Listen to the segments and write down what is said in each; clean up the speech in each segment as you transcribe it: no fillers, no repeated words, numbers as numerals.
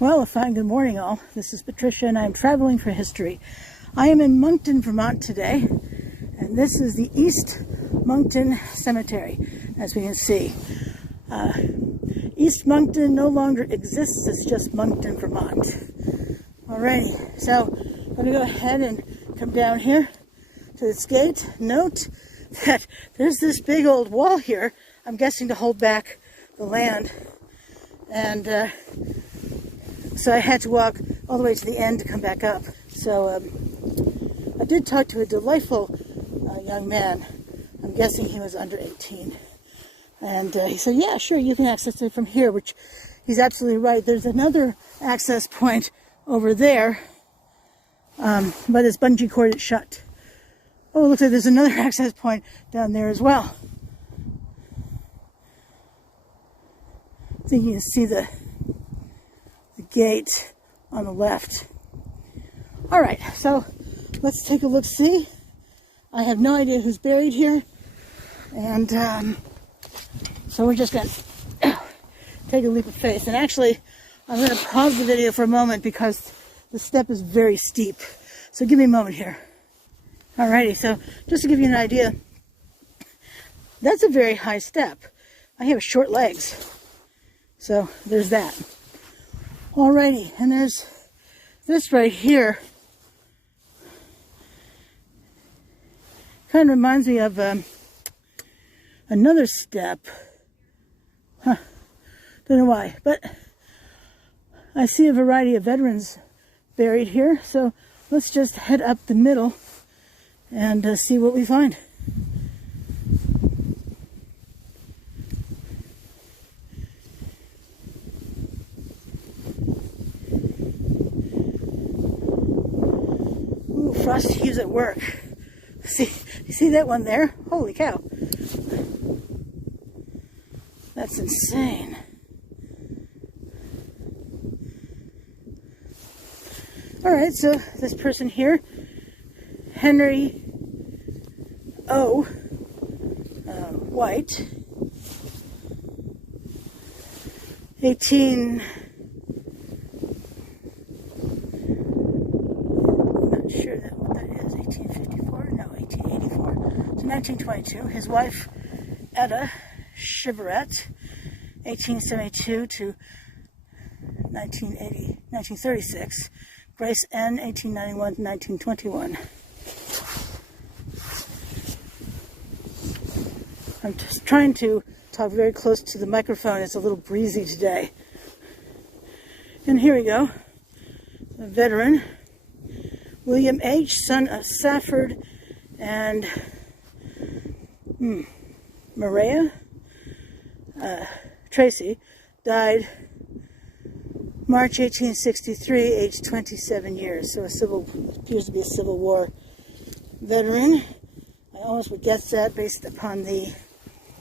Well, a fine good morning all. This is Patricia and I'm traveling for history. I am in Monkton, Vermont today, and this is the East Monkton Cemetery, as we can see. East Monkton no longer exists, it's just Monkton, Vermont. Alrighty, so I'm going to go ahead and come down here to this gate. Note that there's this big old wall here, I'm guessing to hold back the land, and so I had to walk all the way to the end to come back up. So I did talk to a delightful young man. I'm guessing he was under 18. And he said, yeah, sure, you can access it from here, which he's absolutely right. There's another access point over there, but it's bungee corded shut. Oh, it looks like there's another access point down there as well. I think you can see the gate on the left. All right, so let's take a look. See, I have no idea who's buried here, and so we're just gonna take a leap of faith. And actually, I'm gonna pause the video for a moment because the step is very steep. So give me a moment here. Alrighty, so just to give you an idea, that's a very high step. I have short legs, so there's that. Alrighty, and there's this right here. Kind of reminds me of another step. Don't know why, but I see a variety of veterans buried here. So let's just head up the middle and see what we find. Frost hues at work. See, you see that one there? Holy cow. That's insane. Alright, so this person here, Henry O. White, 18... sure that what that is, 1854? No, 1884. So 1922. His wife, Etta Shiverett, 1872 to 1936. Grace N, 1891 to 1921. I'm just trying to talk very close to the microphone. It's a little breezy today. And here we go. A veteran. William H., son of Safford and Maria Tracy, died March 1863, aged 27 years. So appears to be a Civil War veteran. I almost would guess that based upon the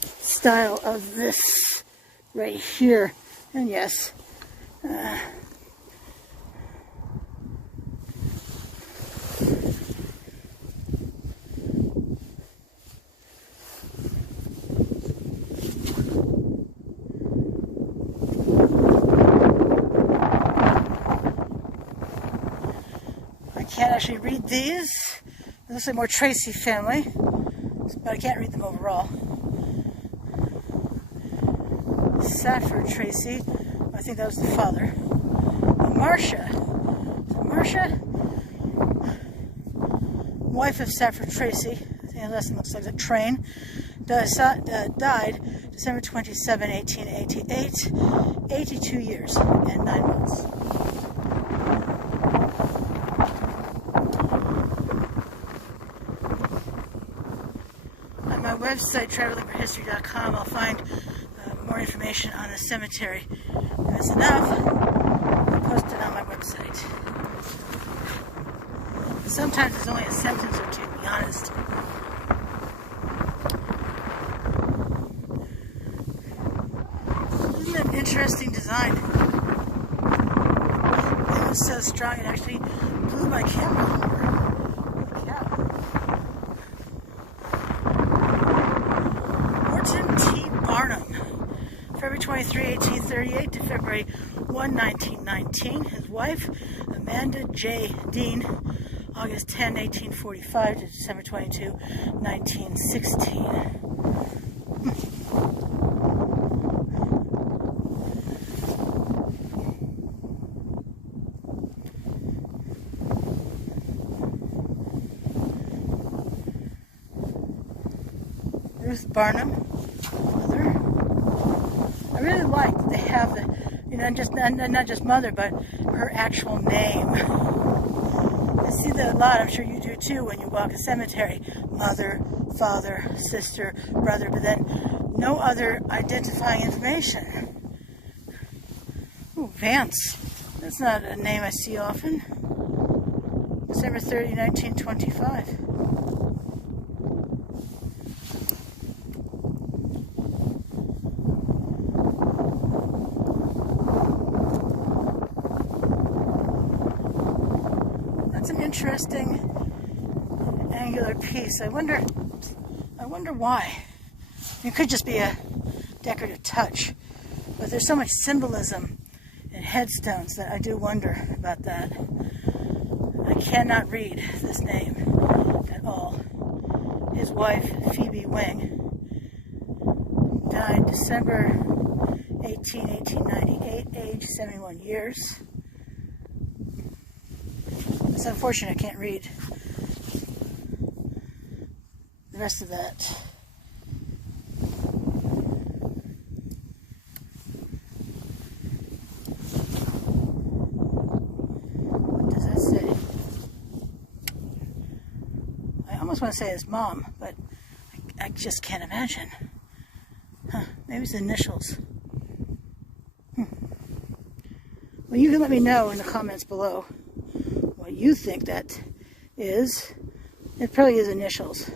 style of this right here. And yes, can't actually read these. It looks like more Tracy family, but I can't read them overall. Safford Tracy, I think that was the father. Marcia. So Marcia, wife of Safford Tracy, I think that looks like a train, died December 27, 1888, 82 years and 9 months. My website, travelingforhistory.com, I'll find more information on the cemetery. If it's enough, I'll post it on my website. Sometimes it's only a sentence or two, to be honest. Isn't that an interesting design? It was so strong it actually blew my camera over. February 23, 1838 to February 1919. His wife, Amanda J. Dean, August 10, 1845 to December 22, 1916. Ruth Barnum, mother. I really like that they have the, not just mother, but her actual name. I see that a lot, I'm sure you do too, when you walk a cemetery. Mother, father, sister, brother, but then no other identifying information. Ooh, Vance. That's not a name I see often. December 30, 1925. An interesting angular piece. I wonder why. It could just be a decorative touch, but there's so much symbolism in headstones that I do wonder about that. I cannot read this name at all. His wife, Phoebe Wing, died December 18, 1898, age 71 years. It's unfortunate I can't read the rest of that. What does that say? I almost want to say his mom, but I just can't imagine. Huh, maybe it's initials. Well, you can let me know in the comments below what you think that is. It probably is initials.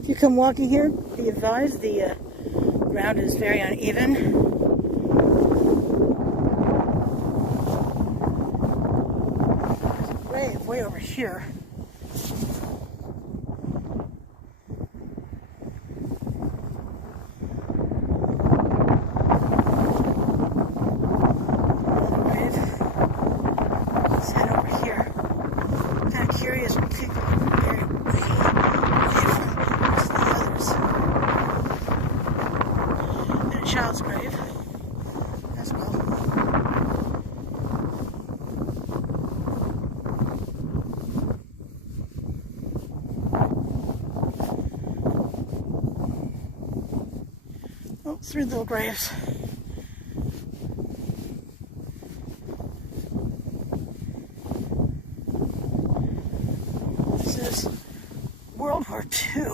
If you come walking here, be advised the ground is very uneven. There's a grave way over here. Child's grave as well. Oh, 3 little graves. This is World War II.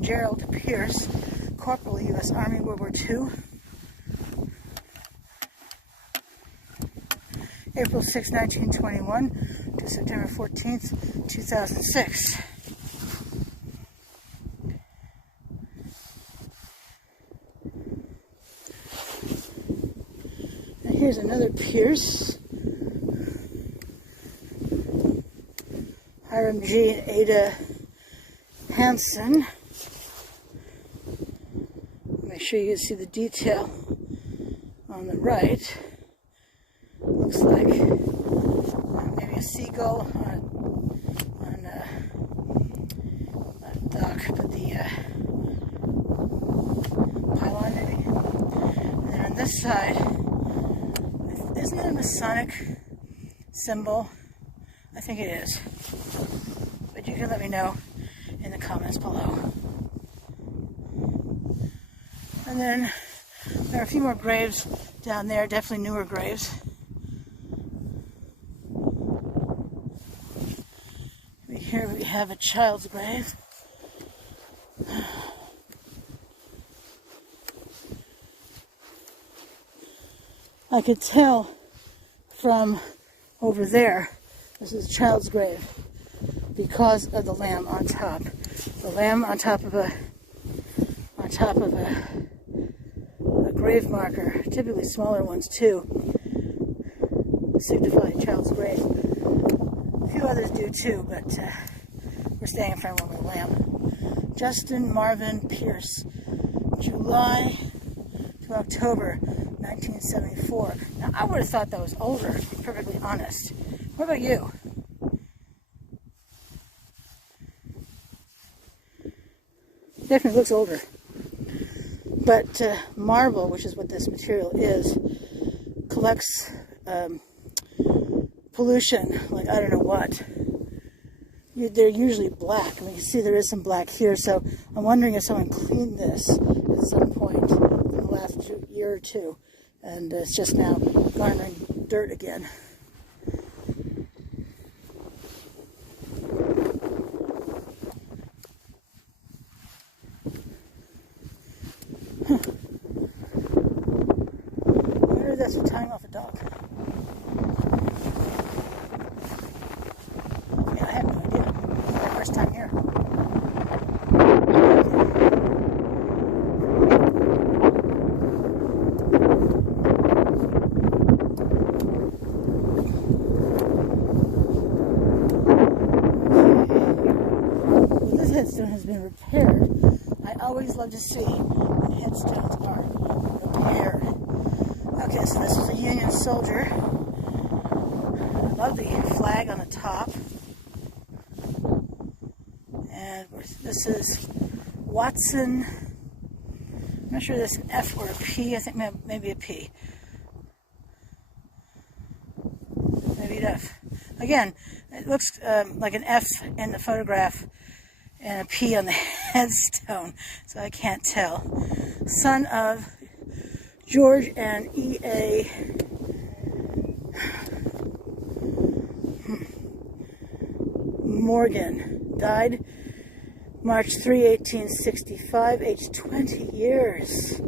Gerald Pierce, Corporal, U.S. Army, World War II. April 6, 1921 to September 14th, 2006. And here's another Pierce. Hiram G. and Ada Hansen. Make sure you can see the detail on the right. Looks like maybe a seagull on a dock, but the pylon maybe. And then on this side, isn't it a Masonic symbol? I think it is. But you can let me know in the comments below. And then there are a few more graves down there, definitely newer graves. Here we have a child's grave. I could tell from over there, this is a child's grave, because of the lamb on top. The lamb on top of top of a grave marker, typically smaller ones too, signify a child's grave. A few others do too, but we're staying in front of one with a lamp. Justin Marvin Pierce, July to October 1974. Now, I would have thought that was older, to be perfectly honest. What about you? Definitely looks older. But marble, which is what this material is, collects pollution, like I don't know what. They're usually black. I mean, you see there is some black here, so I'm wondering if someone cleaned this at some point in the last year or two, and it's just now garnering dirt again. Huh. I wonder if that's for tying off a dog. Yeah, I have no idea. It's my first time here. Well, this headstone has been repaired. I always love to see when headstones are repaired. Okay, so this was a Union soldier. I love the flag on the top. And this is Watson. I'm not sure if that's an F or a P. I think maybe a P. Maybe an F. Again, it looks like an F in the photograph and a P on the headstone, so I can't tell. Son of George and E.A. Morgan, died March 3, 1865, aged 20 years.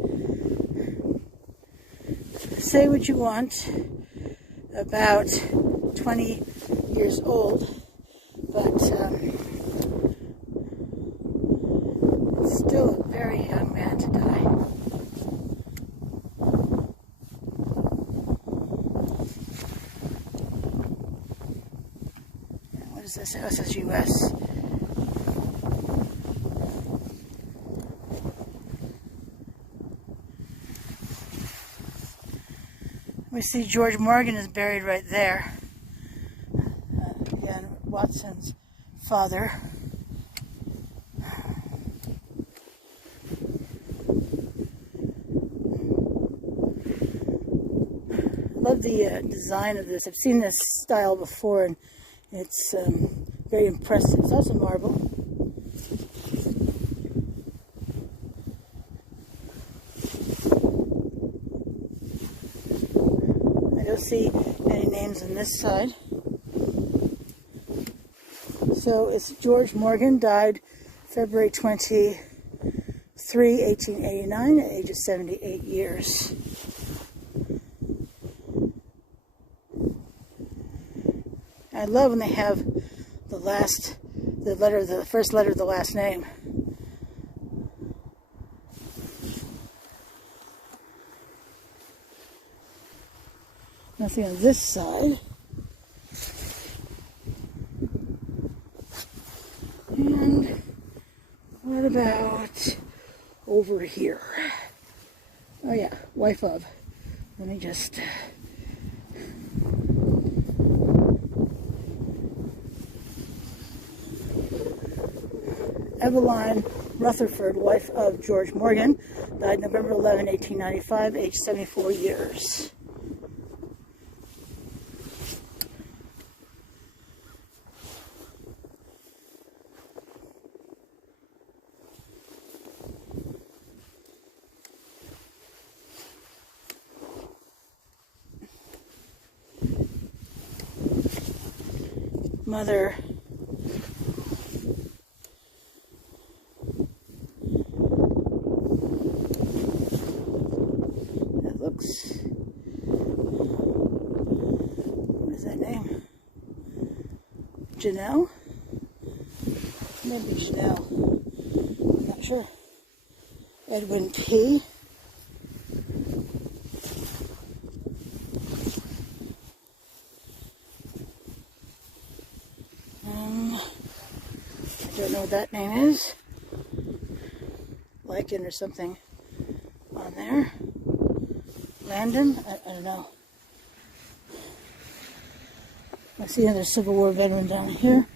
Say what you want about 20 years old, but still a very young man to die. What is this? Oh, it says U.S. We see George Morgan is buried right there. Again, Watson's father. I love the design of this. I've seen this style before, and it's very impressive. It's also marble. I don't see any names on this side. So it's George Morgan, died February 23, 1889, at the age of 78 years. I love when they have the first letter of the last name. Nothing on this side. And what about over here? Oh yeah, wife of. Let me just... Eveline Rutherford, wife of George Morgan, died November 11, 1895, aged 74 years. Mother what is that name? Janelle? Maybe Janelle. I'm not sure. Edwin P. I don't know what that name is. Lichen or something on there. Landon? I don't know. I see another Civil War veteran down here.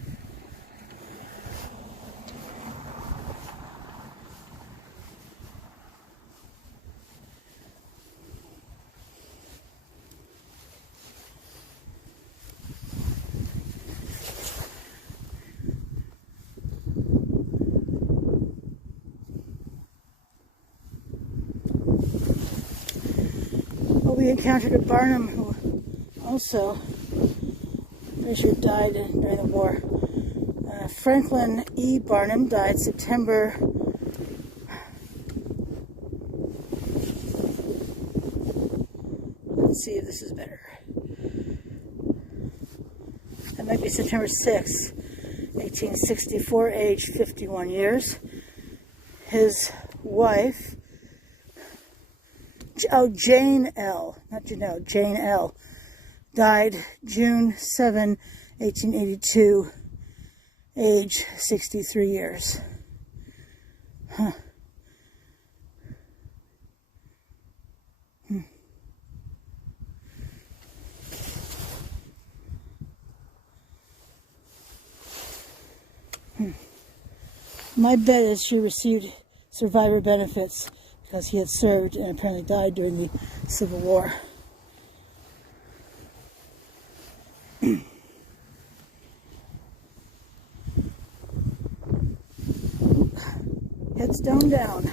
Well, we encountered a Barnum who also, pretty sure, died during the war. Franklin E. Barnum died September 6, 1864, age 51 years. His wife, Jane L., not Janelle, Jane L., died June 7, 1882, age 63 years. Huh. My bet is she received survivor benefits because he had served and apparently died during the Civil War. Headstone down.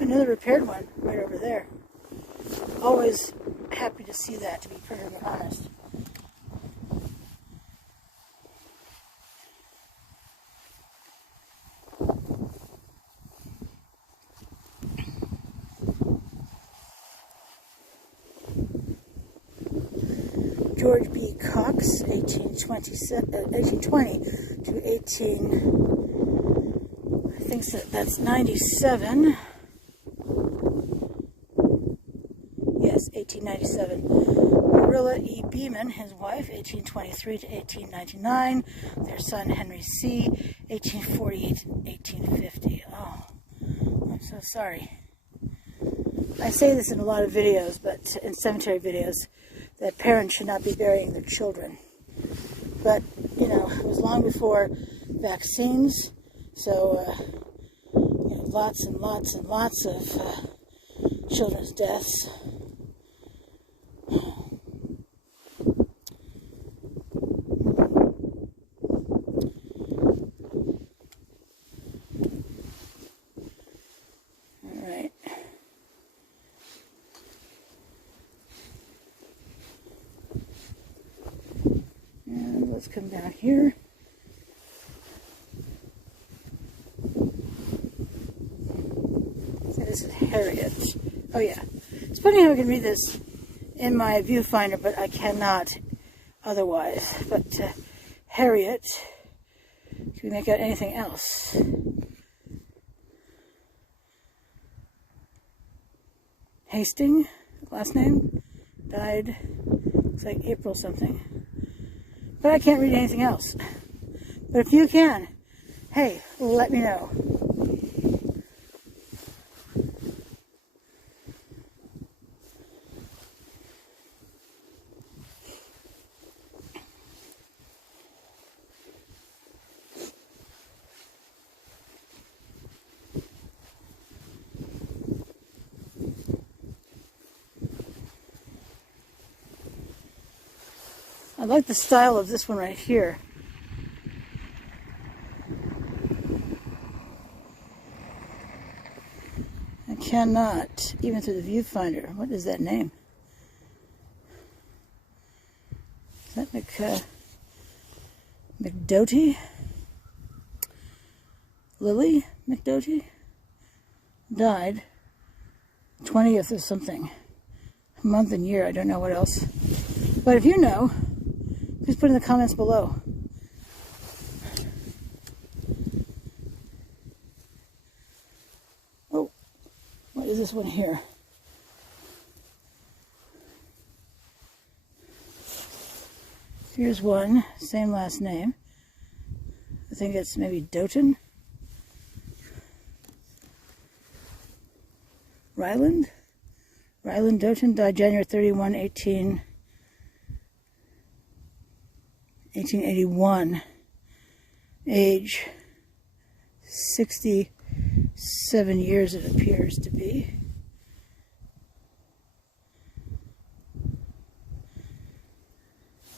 Another repaired one right over there. Always happy to see that, to be perfectly honest. George B. Cox, 1820 to 18, I think that's 97. Yes, 1897. Marilla E. Beeman, his wife, 1823 to 1899. Their son, Henry C., 1848 to 1850. Oh, I'm so sorry. I say this in a lot of videos, but in cemetery videos, that parents should not be burying their children. But, you know, it was long before vaccines, so, you know, lots and lots and lots of children's deaths. Let's come down here. So this is Harriet. Oh yeah. It's funny how I can read this in my viewfinder, but I cannot otherwise. But Harriet, can we make out anything else? Hastings, last name, died, looks like April something. But I can't read anything else. But if you can, hey, let me know. I like the style of this one right here. I cannot, even through the viewfinder. What is that name? Is that McDoty? Lily McDoty? died 20th or something. Month and year, I don't know what else. But if you know, please put in the comments below. Oh, what is this one here? Here's one, same last name. I think it's maybe Doughton. Ryland Doughton died January 31, 1881. Age 67 years it appears to be.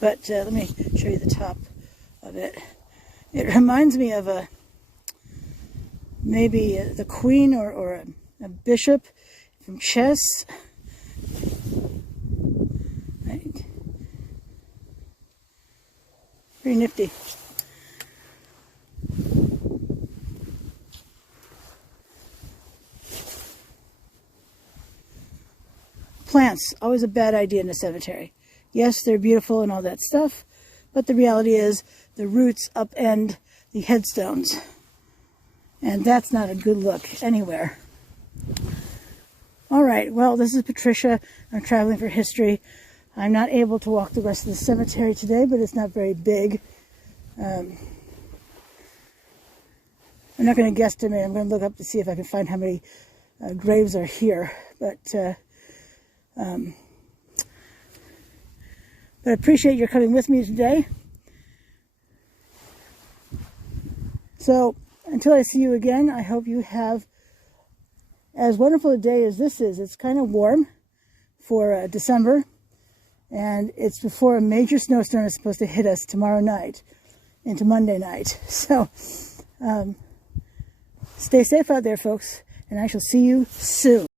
But let me show you the top of it. It reminds me of maybe the queen or a bishop from chess. Right. Pretty nifty. Plants, always a bad idea in a cemetery. Yes, they're beautiful and all that stuff, but the reality is the roots upend the headstones. And that's not a good look anywhere. All right, well, this is Patricia. I'm traveling for history. I'm not able to walk the rest of the cemetery today, but it's not very big. I'm not going to guesstimate. I'm going to look up to see if I can find how many graves are here. But I appreciate your coming with me today. So until I see you again, I hope you have as wonderful a day as this is. It's kind of warm for December, and it's before a major snowstorm is supposed to hit us tomorrow night into Monday night. So stay safe out there, folks, and I shall see you soon.